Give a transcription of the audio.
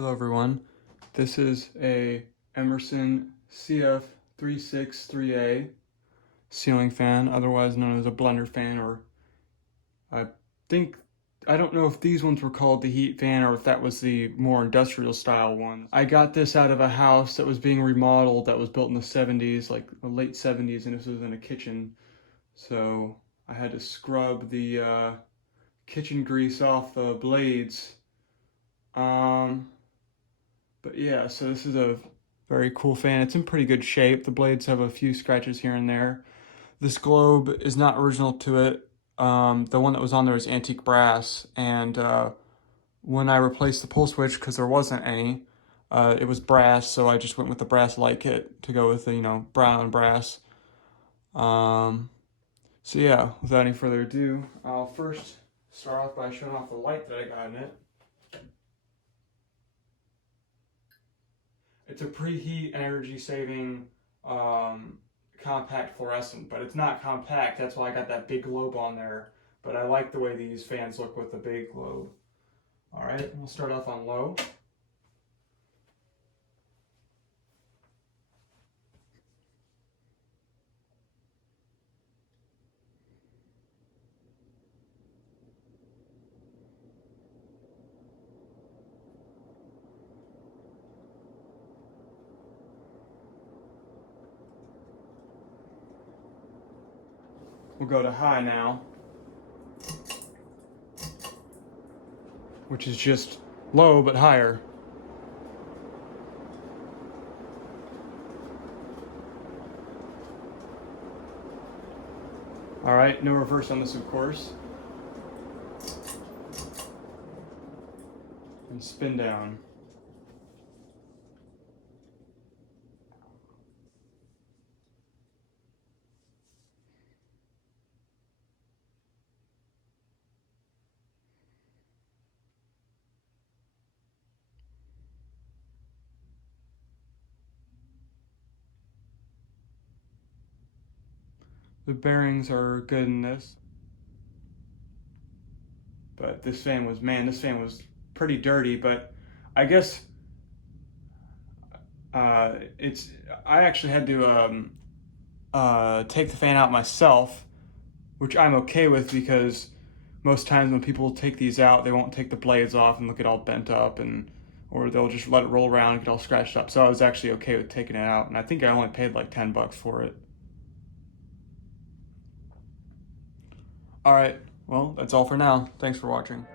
Hello everyone, this is a Emerson CF363A ceiling fan, otherwise known as a blender fan, or I don't know if these ones were called the heat fan or if that was the more industrial style one. I got this out of a house that was being remodeled that was built in the 70s, like the late 70s, and this was in a kitchen. So I had to scrub the kitchen grease off the blades. But yeah, so this is a very cool fan. It's in pretty good shape. The blades have a few scratches here and there. This globe is not original to it. The one that was on there is antique brass, and when I replaced the pull switch, because there wasn't any, it was brass, so I just went with the brass light kit to go with the, brown and brass. So yeah, without any further ado, I'll first start off by showing off the light that I got in it. It's a preheat energy saving compact fluorescent, but it's not compact. That's why I got that big globe on there. But I like the way these fans look with the big globe. All right, we'll start off on low. We'll go to high now, which is just low but higher. All right, no reverse on this, of course. And spin down. The bearings are good in this. But this fan was pretty dirty, but I guess I actually had to take the fan out myself, which I'm okay with because most times when people take these out, they won't take the blades off and look it all bent up, or they'll just let it roll around and get all scratched up. So I was actually okay with taking it out, and I think I only paid like $10 for it. All right, well, that's all for now. Thanks for watching.